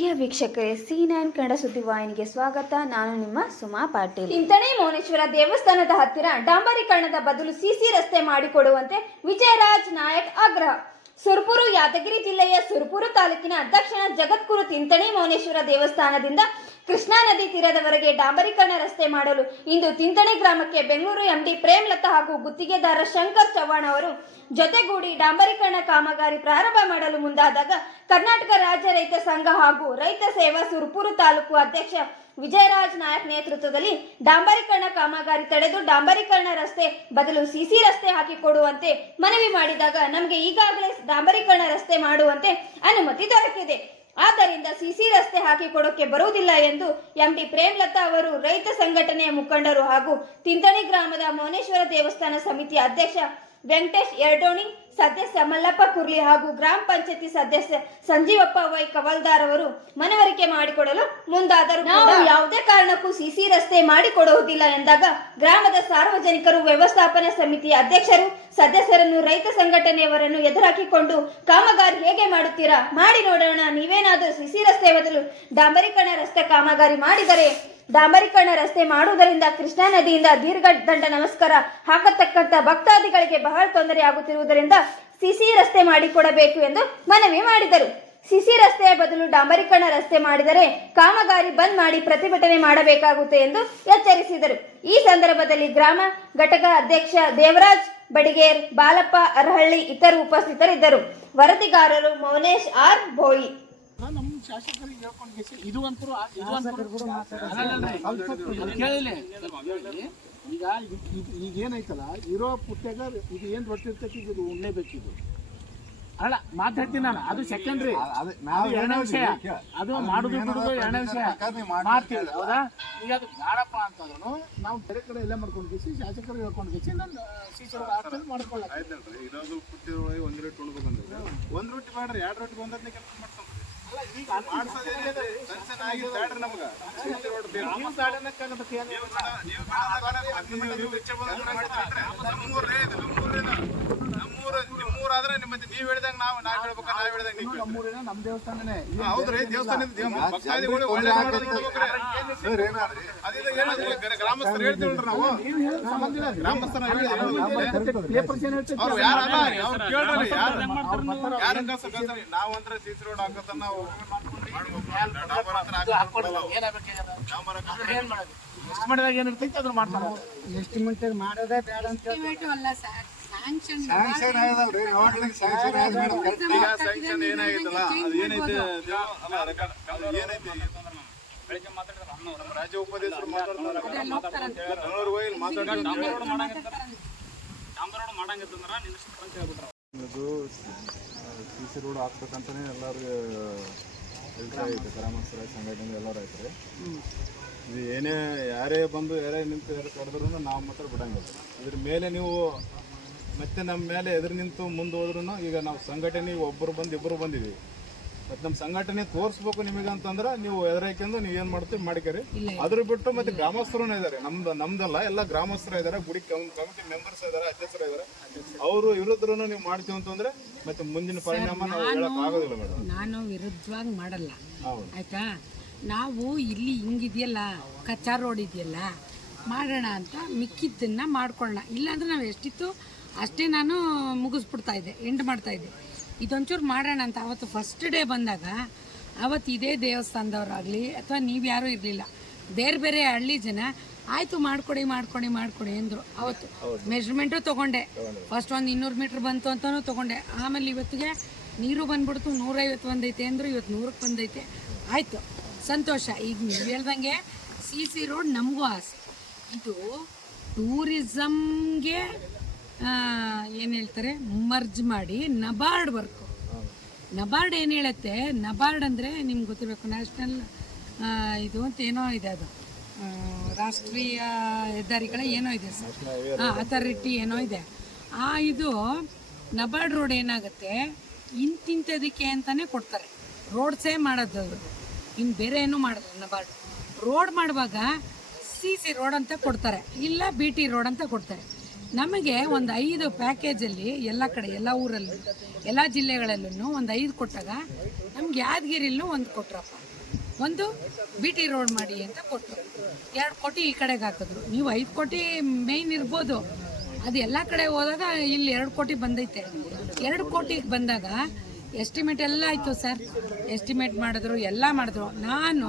ಪ್ರಿಯ ವೀಕ್ಷಕರೇ, C9 ಕನ್ನಡ ಸುದ್ದಿವಾಹಿನಿಗೆ ಸ್ವಾಗತ. ನಾನು ನಿಮ್ಮ ಸುಮಾ ಪಾಟೀಲ್. ತಿಂತಣಿ ಮೌನೇಶ್ವರ ದೇವಸ್ಥಾನದ ಹತ್ತಿರ ಡಾಂಬರೀಕರಣದ ಬದಲು ಸಿಸಿ ರಸ್ತೆ ಮಾಡಿಕೊಡುವಂತೆ ವಿಜಯರಾಜ್ ನಾಯಕ್ ಆಗ್ರಹ. ಸುರಪುರ, ಯಾದಗಿರಿ ಜಿಲ್ಲೆಯ ಸುರಪುರ ತಾಲೂಕಿನ ದಕ್ಷಿಣ ಜಗದ್ಗುರು ತಿಂತಣಿ ಮೌನೇಶ್ವರ ದೇವಸ್ಥಾನದಿಂದ ಕೃಷ್ಣಾ ನದಿ ತೀರದವರೆಗೆ ಡಾಂಬರೀಕರಣ ರಸ್ತೆ ಮಾಡಲು ಇಂದು ತಿಂತಣಿ ಗ್ರಾಮಕ್ಕೆ ಬೆಂಗಳೂರು ಎಂಡಿ ಪ್ರೇಮಲತಾ ಹಾಗೂ ಗುತ್ತಿಗೆದಾರ ಶಂಕರ್ ಚವ್ಹಾಣ್ ಅವರು ಜೊತೆಗೂಡಿ ಡಾಂಬರೀಕರಣ ಕಾಮಗಾರಿ ಪ್ರಾರಂಭ ಮಾಡಲು ಮುಂದಾದಾಗ ಕರ್ನಾಟಕ ರಾಜ್ಯ ರೈತ ಸಂಘ ಹಾಗೂ ರೈತ ಸೇವಾ ಸುರಪುರ ತಾಲೂಕು ಅಧ್ಯಕ್ಷ ವಿಜಯರಾಜ್ ನಾಯಕ್ ನೇತೃತ್ವದಲ್ಲಿ ಡಾಂಬರೀಕರಣ ಕಾಮಗಾರಿ ತಡೆದು ಡಾಂಬರೀಕರಣ ರಸ್ತೆ ಬದಲು ಸಿಸಿ ರಸ್ತೆ ಹಾಕಿಕೊಡುವಂತೆ ಮನವಿ ಮಾಡಿದಾಗ ನಮಗೆ ಈಗಾಗಲೇ ಡಾಂಬರೀಕರಣ ರಸ್ತೆ ಮಾಡುವಂತೆ ಅನುಮತಿ ದೊರಕಿದೆ, ಆದ್ದರಿಂದ ಸಿಸಿ ರಸ್ತೆ ಹಾಕಿಕೊಡೋಕೆ ಬರುವುದಿಲ್ಲ ಎಂದು ಎಂಡಿ ಪ್ರೇಮಲತಾ ಅವರು, ರೈತ ಸಂಘಟನೆಯ ಮುಖಂಡರು ಹಾಗೂ ತಿಂತಣಿ ಗ್ರಾಮದ ಮೌನೇಶ್ವರ ದೇವಸ್ಥಾನ ಸಮಿತಿಯ ಅಧ್ಯಕ್ಷ ವೆಂಕಟೇಶ್ ಎರಡೋಣಿ, ಸದಸ್ಯ ಮಲ್ಲಪ್ಪ ಕುರ್ಲಿ ಹಾಗೂ ಗ್ರಾಮ ಪಂಚಾಯತಿ ಸದಸ್ಯ ಸಂಜೀವಪ್ಪ ವೈ ಕವಲ್ದಾರ್ ಅವರು ಮನವರಿಕೆ ಮಾಡಿಕೊಡಲು ಮುಂದಾದರು. ನಾವು ಯಾವುದೇ ಕಾರಣಕ್ಕೂ ಸಿಸಿ ರಸ್ತೆ ಮಾಡಿಕೊಡುವುದಿಲ್ಲ ಎಂದಾಗ ಗ್ರಾಮದ ಸಾರ್ವಜನಿಕರು ವ್ಯವಸ್ಥಾಪನಾ ಸಮಿತಿಯ ಅಧ್ಯಕ್ಷರು ಸದಸ್ಯರನ್ನು ರೈತ ಸಂಘಟನೆಯವರನ್ನು ಎದುರಾಕಿಕೊಂಡು ಕಾಮಗಾರಿ ಹೇಗೆ ಮಾಡುತ್ತೀರಾ, ಮಾಡಿ ನೋಡೋಣ, ನೀವೇನಾದರೂ ಸಿಸಿ ರಸ್ತೆ ಬದಲು ಡಾಂಬರೀಕರಣ ರಸ್ತೆ ಕಾಮಗಾರಿ ಮಾಡಿದರೆ ಡಾಂಬರೀಕರಣ ರಸ್ತೆ ಮಾಡುವುದರಿಂದ ಕೃಷ್ಣಾ ನದಿಯಿಂದ ದೀರ್ಘ ದಂಡ ನಮಸ್ಕಾರ ಹಾಕತಕ್ಕಂತ ಭಕ್ತಾದಿಗಳಿಗೆ ಬಹಳ ತೊಂದರೆ ಆಗುತ್ತಿರುವುದರಿಂದ ಸಿಸಿ ರಸ್ತೆ ಮಾಡಿಕೊಡಬೇಕು ಎಂದು ಮನವಿ ಮಾಡಿದರು. ಸಿಸಿ ರಸ್ತೆಯ ಬದಲು ಡಾಂಬರೀಕರಣ ರಸ್ತೆ ಮಾಡಿದರೆ ಕಾಮಗಾರಿ ಬಂದ್ ಮಾಡಿ ಪ್ರತಿಭಟನೆ ಮಾಡಬೇಕಾಗುತ್ತೆ ಎಂದು ಎಚ್ಚರಿಸಿದರು. ಈ ಸಂದರ್ಭದಲ್ಲಿ ಗ್ರಾಮ ಘಟಕ ಅಧ್ಯಕ್ಷ ದೇವರಾಜ್ ಬಡಿಗೇರ್, ಬಾಲಪ್ಪ ಅರಹಳ್ಳಿ ಇತರರು ಉಪಸ್ಥಿತರಿದ್ದರು. ವರದಿಗಾರರು ಮೌನೇಶ್ ಆರ್ ಬೋಳಿ. ನಮ್ಮ ಶಾಸಕರಿಗೆ ಹೇಳ್ಕೊಂಡು ಇದು ಅಂತರೂ ಈಗ ಏನೈತಲ್ಲ ಇರೋ ಪುಟ್ಟಾಗ ಇದು ಏನು ರೊಟ್ಟಿರ್ತೈತಿ ಇದು ಉಣ್ಲೇಬೇಕಿದು ಅಲ್ಲ ಮಾತಾಡ್ತೀನಿ ನಾನು, ಅದು ಸೆಕೆಂಡ್ರಿ, ಎರಡನೇ ವಿಷಯ. ಅದು ಮಾಡುದು ಬಿಡುದು ಎರಡನೇ ವಿಷಯ ಮಾಡ್ತೀವಿ, ಹೌದಾ? ಈಗ ಅದು ಬೇಡಪ್ಪ ಅಂತಂದ್ರು ನಾವು ಬೇರೆ ಕಡೆ ಎಲ್ಲ ಮಾಡ್ಕೊಂಡು ಶಾಸಕರು ಹೇಳ್ಕೊಂಡು ನಾನು ಶಿಶು ಮಾಡ್ಕೊಳ್ಳ ಇರೋದು ಪುಟ್ಟಿ ಒಂದ್ ರೊಟ್ಟಿ ಉಣ್ಬೇಕಂದ್ರೆ ಒಂದ್ ರೊಟ್ಟಿ ಮಾಡ್ರಿ, ಎರಡು ರೊಟ್ಟಿ ಒಂದನೇ ಕೆಲಸ ಮಾಡ್ತಾರೆ. ನಿಮ್ಮೂರಾದ್ರೆ ನಿಮ್ಮತ್ತೆ ನೀವ್ ಹೇಳಿದಂಗ ನಾವ್ ಹೇಳ್ಬೇಕ, ನಾವ್ ಹೇಳಿದಂಗ ನಮ್ ದೇವಸ್ಥಾನನೇ ಹೌದ್ರಿ. ದೇವಸ್ಥಾನದ ಗ್ರಾಮಸ್ಥರು ಹೇಳ್ತೀವಲ್ರಿ ನಾವು, ಗ್ರಾಮಸ್ಥರ ನಾವಂದ್ರೆ ಸಿಸಿ ರೋಡ್ ಹಾಕತ್ತ ನಾವು ಮಾಡಿದಾಗ ಏನಿರ್ತೈತಿ ಅದನ್ನ ಮಾಡ್ತಾರೆ. ಎಸ್ಟಿಮೇಟ್ ಮಾಡೋದೇ ಬೇಡ ಅಂತ ಸ್ಯಾಂಕ್ಷನ್ ಏನಾಗಿತ್ತಲ್ಲ ಅದು ಏನೈತೆ ಏನೈತಿ ರಾಜ್ಯ ಉಪಾಧ್ಯಕ್ಷರು ಇದು ಸಿಸಿ ರೋಡ್ ಹಾಕ್ಬೇಕಂತಾನೆ ಎಲ್ಲರಿಗೂ ಹೇಳ್ತಾ ಐತೆ, ಗ್ರಾಮಸ್ಥರ ಸಂಘಟನೆ ಎಲ್ಲರೂ ಐತ್ರಿ. ಇದು ಏನೇ ಯಾರೇ ಬಂದು ಯಾರೇ ನಿಂತು ಯಾರು ಕರೆದ್ರೂ ನಾವು ಮಾತ್ರ ಬಿಡಂಗಿಲ್ಲ. ಇದ್ರ ಮೇಲೆ ನೀವು ಮತ್ತೆ ನಮ್ಮ ಮೇಲೆ ಎದುರು ನಿಂತು ಮುಂದೆ ಹೋದ್ರೂ, ಈಗ ನಾವು ಸಂಘಟನೆ ಒಬ್ಬರು ಬಂದು ಇಬ್ಬರು ಬಂದಿದ್ದೀವಿ, ಮತ್ತು ನಮ್ಮ ಸಂಘಟನೆ ತೋರಿಸ್ಬೇಕು ನಿಮಗೆ ಅಂತಂದ್ರೆ ನೀವು ಎದುರಾಯ್ಕೊಂಡು ನೀವು ಏನು ಮಾಡ್ತೀವಿ ಮಾಡಿಕರಿ. ಅದ್ರ ಬಿಟ್ಟು ಮತ್ತೆ ಗ್ರಾಮಸ್ಥರು ಇದ್ದಾರೆ, ನಮ್ದಲ್ಲ, ಎಲ್ಲ ಗ್ರಾಮಸ್ಥರು ಇದ್ದಾರೆ, ಗುಡಿ ಕಮಿಟಿ ಮೆಂಬರ್ಸ್ ಇದ್ದಾರೆ, ಅಧ್ಯಕ್ಷರು ಇದ್ದಾರೆ. ಅವರು ವಿರುದ್ಧರೂ ನೀವು ಮಾಡ್ತೀವಿ ಅಂತಂದ್ರೆ ಮತ್ತೆ ಮುಂದಿನ ಪರಿಣಾಮ ನಾವು ಹೇಳಕ್ ಆಗೋದಿಲ್ಲ ಮೇಡಮ್. ನಾನು ವಿರುದ್ಧವಾಗಿ ಮಾಡಲ್ಲ, ಆಯ್ತಾ? ನಾವು ಇಲ್ಲಿ ಹಿಂಗಿದೆಯಲ್ಲ ಕಚ್ಚಾ ರೋಡ್ ಇದೆಯಲ್ಲ ಮಾಡೋಣ ಅಂತ ಮಿಕ್ಕಿದ್ದನ್ನು ಮಾಡ್ಕೊಳ್ಳೋಣ. ಇಲ್ಲಾಂದ್ರೆ ನಾವು ಎಷ್ಟಿತ್ತು ಅಷ್ಟೇ ನಾನು ಮುಗಿಸ್ಬಿಡ್ತಾ ಇದ್ದೆ, ಎಂಡ್ ಮಾಡ್ತಾ ಇದ್ದೆ. ಇದೊಂಚೂರು ಮಾಡೋಣ ಅಂತ ಅವತ್ತು ಫಸ್ಟ್ ಡೇ ಬಂದಾಗ ಅವತ್ತು ಇದೇ ದೇವಸ್ಥಾನದವರಾಗಲಿ ಅಥವಾ ನೀವು ಯಾರೂ ಇರಲಿಲ್ಲ, ಬೇರೆ ಬೇರೆ ಹಳ್ಳಿ ಜನ ಆಯಿತು ಮಾಡ್ಕೊಡಿ ಮಾಡ್ಕೊಡಿ ಮಾಡ್ಕೊಡಿ ಅಂದರು. ಅವತ್ತು ಮೆಜರ್ಮೆಂಟು ತೊಗೊಂಡೆ, ಫಸ್ಟ್ ಒಂದು 200 ಮೀಟ್ರ್ ಬಂತು ಅಂತಲೂ ತೊಗೊಂಡೆ. ಆಮೇಲೆ ಇವತ್ತಿಗೆ ನೀರು ಬಂದ್ಬಿಡ್ತು, 150 ಬಂದೈತೆ ಅಂದರು, ಇವತ್ತು 100ಕ್ಕೆ ಬಂದೈತೆ. ಆಯಿತು, ಸಂತೋಷ. ಈಗ ನೀವು ಹೇಳ್ದಂಗೆ ಸಿಸಿ ರೋಡ್ ನಮಗೂ ಆಸೆ. ಇದು ಟೂರಿಸಮ್ಗೆ ಏನು ಹೇಳ್ತಾರೆ ಮರ್ಜ್ ಮಾಡಿ ನಬಾರ್ಡ್ ವರ್ಕು. ನಬಾರ್ಡ್ ಏನು ಹೇಳುತ್ತೆ, ನಬಾರ್ಡ್ ಅಂದರೆ ನಿಮ್ಗೆ ಗೊತ್ತಿರಬೇಕು, ನ್ಯಾಷನಲ್ ಇದು ಅಂತ ಏನೋ ಇದೆ, ಅದು ರಾಷ್ಟ್ರೀಯ ಹೆದ್ದಾರಿಗಳ ಏನೋ ಇದೆ ಸರ್, ಅಥಾರಿಟಿ ಏನೋ ಇದೆ. ಇದು ನಬಾರ್ಡ್ ರೋಡ್ ಏನಾಗುತ್ತೆ, ಇಂತಿಂಥದಕ್ಕೆ ಅಂತಲೇ ಕೊಡ್ತಾರೆ, ರೋಡ್ಸೇ ಮಾಡೋದು, ಇನ್ನು ಬೇರೆ ಏನೂ ಮಾಡೋದು. ನಬಾರ್ಡ್ ರೋಡ್ ಮಾಡುವಾಗ ಸಿಸಿ ರೋಡ್ ಅಂತ ಕೊಡ್ತಾರೆ, ಇಲ್ಲ BT ರೋಡ್ ಅಂತ ಕೊಡ್ತಾರೆ. ನಮಗೆ ಒಂದು 5 ಪ್ಯಾಕೇಜಲ್ಲಿ ಎಲ್ಲ ಕಡೆ ಎಲ್ಲ ಊರಲ್ಲೂ ಎಲ್ಲ ಜಿಲ್ಲೆಗಳಲ್ಲೂ ಒಂದು 5 ಕೊಟ್ಟಾಗ ನಮ್ಗೆ ಯಾದಗಿರಿಲೂ ಒಂದು ಕೊಟ್ರಪ್ಪ, ಒಂದು ಬಿ ಟಿ ರೋಡ್ ಮಾಡಿ ಅಂತ ಕೊಟ್ಟರು, 2 ಕೋಟಿ ಈ ಕಡೆಗೆ ಹಾಕಿದ್ರು. ನೀವು 5 ಕೋಟಿ ಮೇಯ್ನ್ ಇರ್ಬೋದು, ಅದು ಎಲ್ಲ ಕಡೆ ಹೋದಾಗ ಇಲ್ಲಿ 2 ಕೋಟಿ ಬಂದೈತೆ. 2 ಕೋಟಿಗೆ ಬಂದಾಗ ಎಸ್ಟಿಮೇಟ್ ಎಲ್ಲ ಆಯಿತು ಸರ್, ಎಸ್ಟಿಮೇಟ್ ಮಾಡಿದ್ರು, ಎಲ್ಲ ಮಾಡಿದ್ರು. ನಾನು